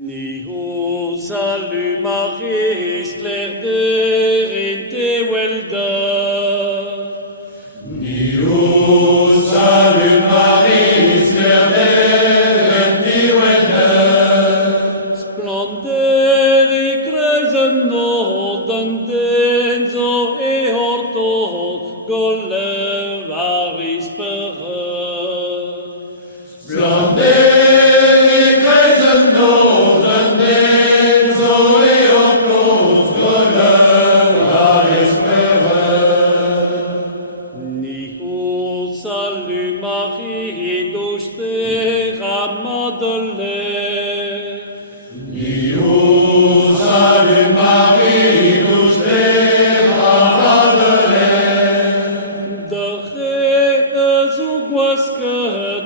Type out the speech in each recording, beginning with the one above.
Ni salut Marie, clair de te welda. Salut Marie, clair de welda. Splendeur e cresen norden denzo e orto golle varis per. Salut Marie, doste ramadole. Salut Marie, De re zuguască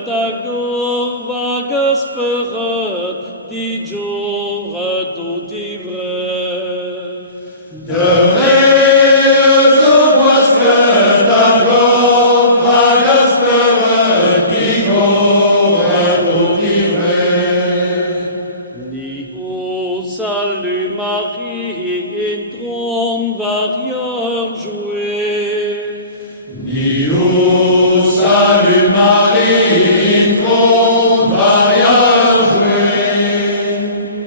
tagor vagas peret di gioră tot ivre. Salut Marie, in trône varieur joué. Salut Marie,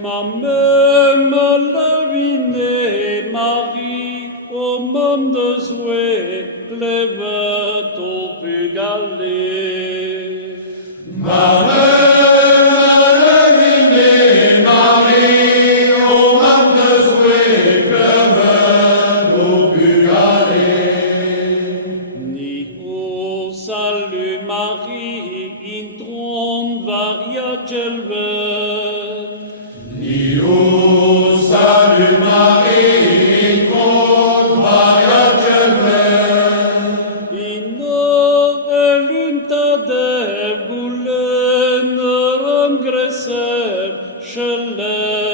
Ma même la vine Marie, au monde de souhait, clément au pugalé. Salut Marie, in trône variacelve. Salut Marie, In elunta de gulen rangresem, shele